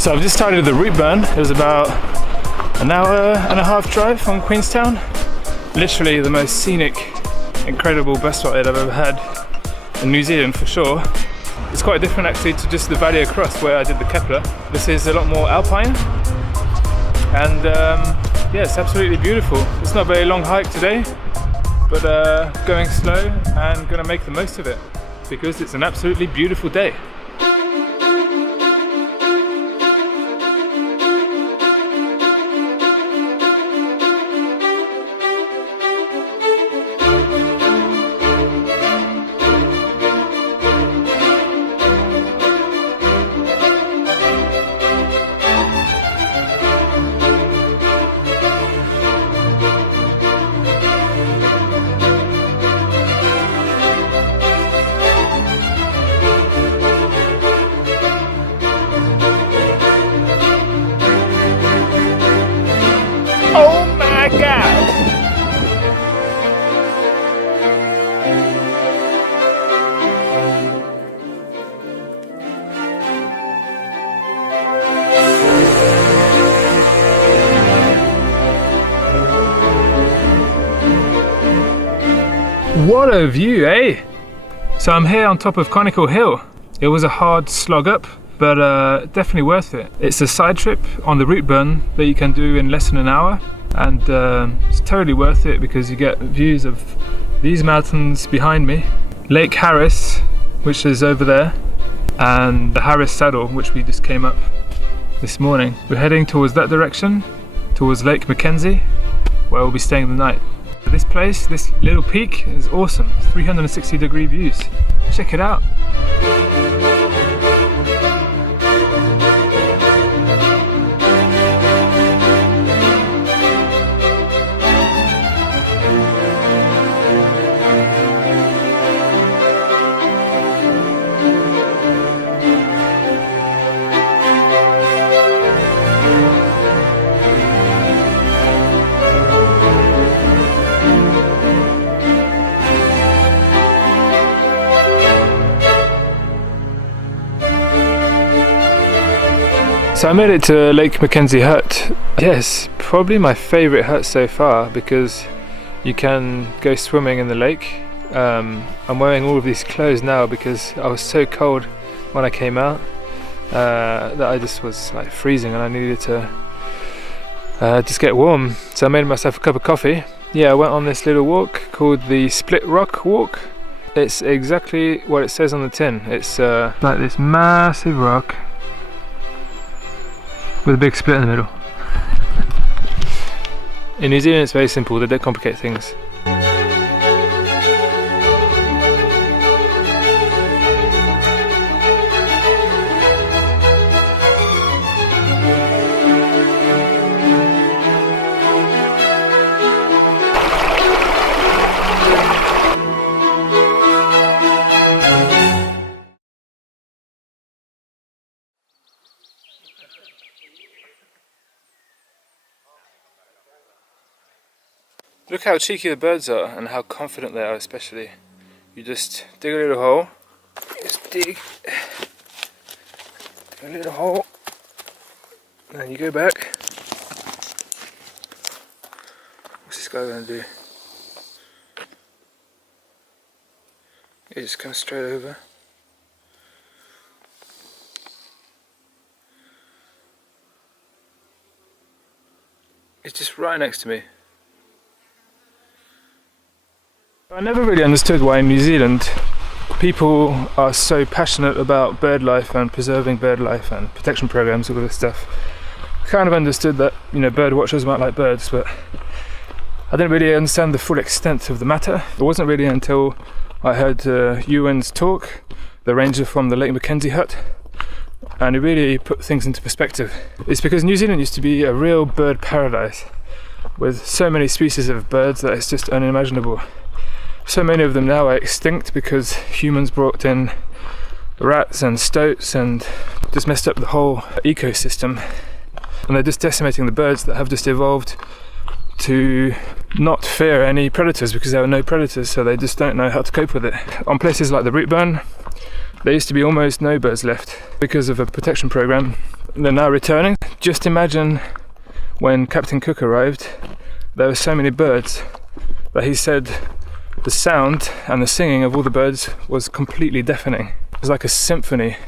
So I've just started the Routeburn. It was about an hour and a half drive from Queenstown. Literally the most scenic, incredible bus ride I've ever had in New Zealand for sure. It's quite different actually to just the valley across where I did the Kepler. This is a lot more Alpine, and yeah, it's absolutely beautiful. It's not a very long hike today, but going slow and gonna make the most of it because it's an absolutely beautiful day. Oh my God! What a view, eh? So I'm here on top of Conical Hill. It was a hard slog up, but definitely worth it. It's a side trip on the Routeburn that you can do in less than an hour, and it's totally worth it because you get views of these mountains behind me, Lake Harris, which is over there, and the Harris Saddle, which we just came up this morning. We're heading towards that direction, towards Lake Mackenzie, where we'll be staying the night. This place, this little peak, is awesome. 360-degree views. Check it out. So I made it to Lake Mackenzie Hut. Yes, probably my favourite hut so far because you can go swimming in the lake. I'm wearing all of these clothes now because I was so cold when I came out that I just was like freezing and I needed to just get warm. So I made myself a cup of coffee. Yeah, I went on this little walk called the Split Rock Walk. It's exactly what it says on the tin. It's like this massive rock with a big split in the middle. In New Zealand it's very simple, they don't complicate things. Look how cheeky the birds are and how confident they are, especially. You just dig a little hole, just dig a little hole, and then you go back. What's this guy going to do? He just comes straight over. He's just right next to me. I never really understood why in New Zealand people are so passionate about bird life and preserving bird life and protection programs, all of this stuff. I kind of understood that, you know, bird watchers might like birds, but I didn't really understand the full extent of the matter. It wasn't really until I heard Ewan's talk, the ranger from the Lake Mackenzie Hut, and it really put things into perspective. It's because New Zealand used to be a real bird paradise with so many species of birds that it's just unimaginable. So many of them now are extinct because humans brought in rats and stoats and just messed up the whole ecosystem, and they're just decimating the birds that have just evolved to not fear any predators because there are no predators, so they just don't know how to cope with it. On places like the Routeburn, There used to be almost no birds left because of a protection program. They're now returning. Just imagine when Captain Cook arrived, there were so many birds that he said the sound and the singing of all the birds was completely deafening. It was like a symphony.